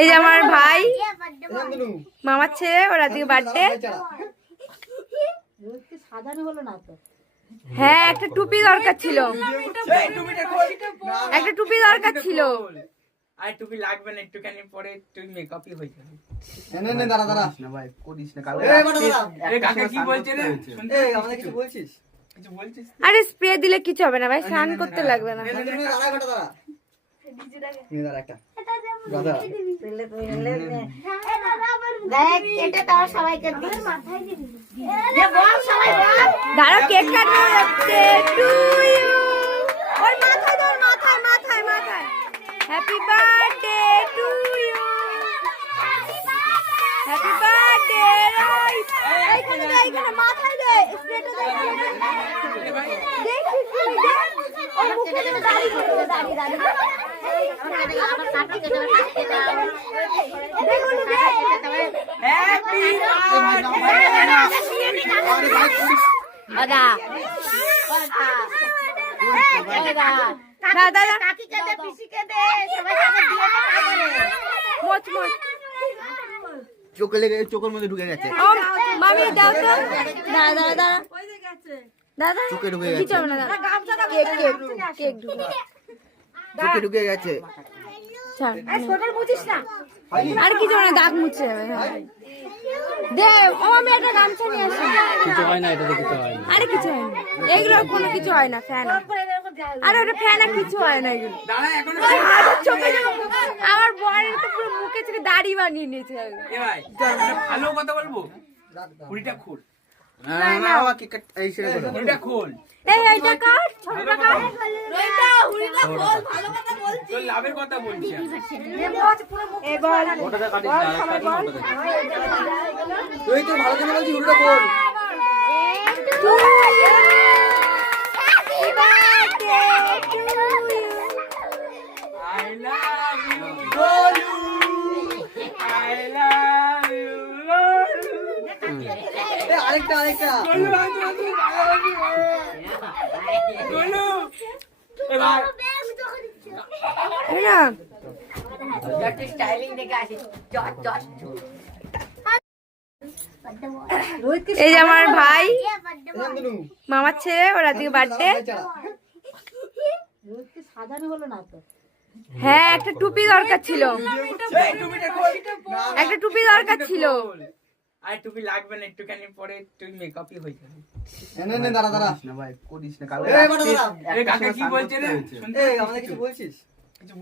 এই যে আমার ভাই মামার ছেলে, ওর আজকে বার্থডে। হ্যাঁ, একটা টুপি দরকার ছিল, একটা টুপি দরকার ছিল। আর টুপি লাগবে না, একটুখানি পরে তুই মেকআপই হয়ে যাবে। নে দাঁড়া দাঁড়া না ভাই, করিস না। কাকা কি বলছে রে? আমাদের কিছু বলছিস? কিছু বলছিস? আরে স্প্রে দিলে কিছু হবে না ভাই, স্নান করতে লাগবে না। দাঁড়া দাঁড়া একটা দাদা দাঁড়া, কেক কাটতে যাচ্ছে। টু ইউ, ওর মাথায় ধর, মাথায় মাথায় মাথায়। Happy birthday to you, happy birthday. এইখানে দে, এইখানে মাথায় দে, স্প্রেটা দে। দেখ ওর মুখে যেন দাঁড়িয়ে দাঁড়িয়ে দাঁড়িয়ে চোখে লেগে চোখের মধ্যে ঢুকে গেছে মামি দাও তো। দাঁড়া দাঁড়া দাঁড়া দাদা, চোখে ঢুকে কিছু গেছে হবে না। কেক কেক কেক ঢুকে চোখে ঢুকে গেছে আর কিছু হবে না, দাগ মুছে যাবে। দে, ও আমি একটা গামছা নিয়ে আসি। কিছু হয় না, এটা তো কিছু হয় না। আরে কিছু হয় না, এগুলো কোনো কিছু হয় না। ফ্যান, আরে ওটা ফ্যান, আর কিছু হয় না এগুলো। দাঁড়া, এখন আমার বরের তো পুরো মুখে থেকে দাড়ি বানিয়ে নিয়েছে। এ ভাই, ভালো কথা বলবো, কুড়িটা খোল। না কি এই সেটা করো কুড়িটা খোল। এইটা কাট, ছোটটা কাট। তোর লাভের কথা বলছি আমি। এই বল, ওটাতে কাটিস না কাটিস ওটাতে তুই তো ভালো করে বলছিস উল্টো কর happy birthday to you. I love you, Lolu. I love you, Lolu. আরেকটা Lolu, Lolu. এ ভাই, না এই যে আমার ভাই মামার ছেলে, ওর আজকে বার্থডে। হ্যাঁ, একটা টুপি দরকার ছিল, এই টুপিটা খোল। একটা টুপি দরকার ছিল। আর টুপি লাগবে না, একটুখানি পরে তুই মেকআপই হয়ে যাবে। নে দাঁড়া দাঁড়া না ভাই, করিস না। দাঁড়া কাকা কি বলছে রে? আমাদের কিছু বলছিস? কিছু